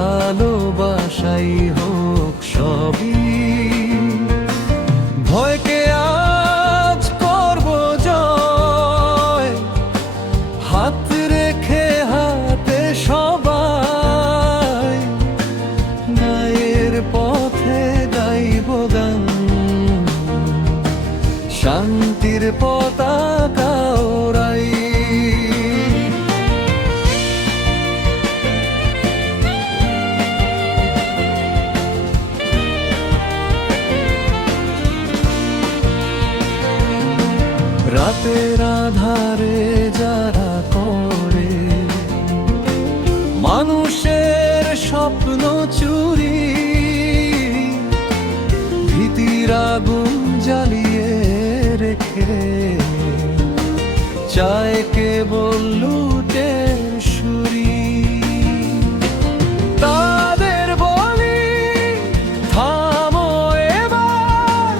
ভালোবাসাই হোক সবই। ভয়কে আজ করব জয়, হাত রেখে হাতে সবাই। ন্যায়ের পথে গাইব গান, শান্তির পতাকা ওড়াই। রাতের আধারে যারা করে মানুষের স্বপ্ন চুরি, ভীতির আগুন জ্বালিয়ে রেখে চায় কেবল লুটের সুরি। তাদের বলি থামো এবার,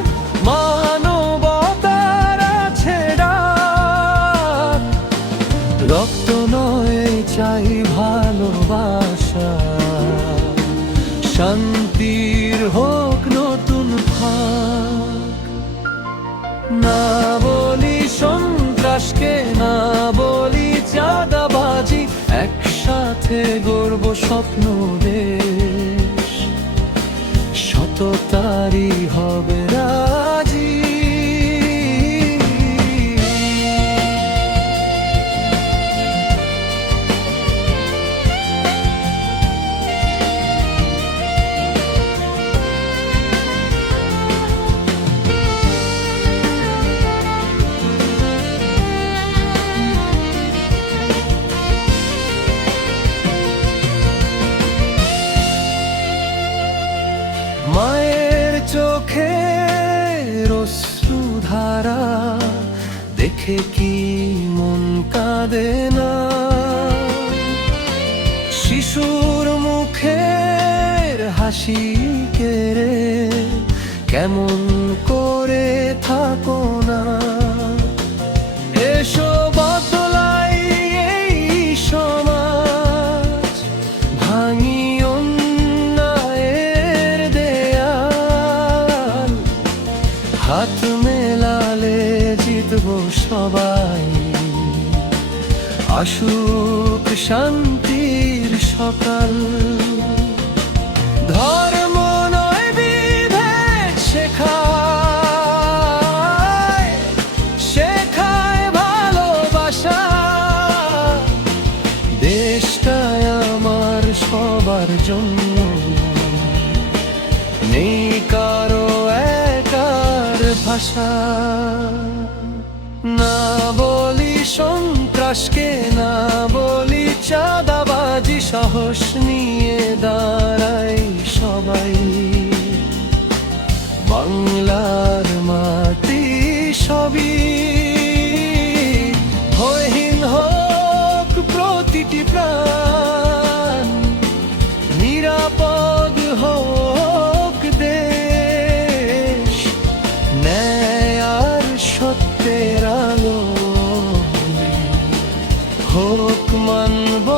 মানবতার আছে ডাক। রক্ত নয় চাই ভালোবাসা, শান্তির হোক নতুন ফাঁক। না বলি সন্ত্রাসকে, না বলি চাঁদাবাজি, একসাথে গড়ব স্বপ্ন দেশ, সততারই হবে রাজি। মায়ের চোখের অশ্রুধারা দেখে কি মন কাঁদে না? শিশুর মুখের হাসি কেড়ে কেমন করে থাকো না? এসো বদলাই এই সমাজ, ভাঙি হাত মেলালে জিতবো সবাই। আসুক শান্তির সকাল, ধর্ম নয় বিভেদ শেখায়, শেখায় ভালোবাসা। দেশটাই আমার সবার জন্য, নেই কারো ভাষা। না বলি সন্ত্রাসকে, না বলি চাঁদাবাজি, সাহস নিয়ে দাঁড়াই সবাই। বাংলার মাটি সবই, ভয়হীন হোক প্রতিটি প্রাণ, নিরাপদ হোক দেশ, ন্যায় আর সত্যের আলো হোক মানব।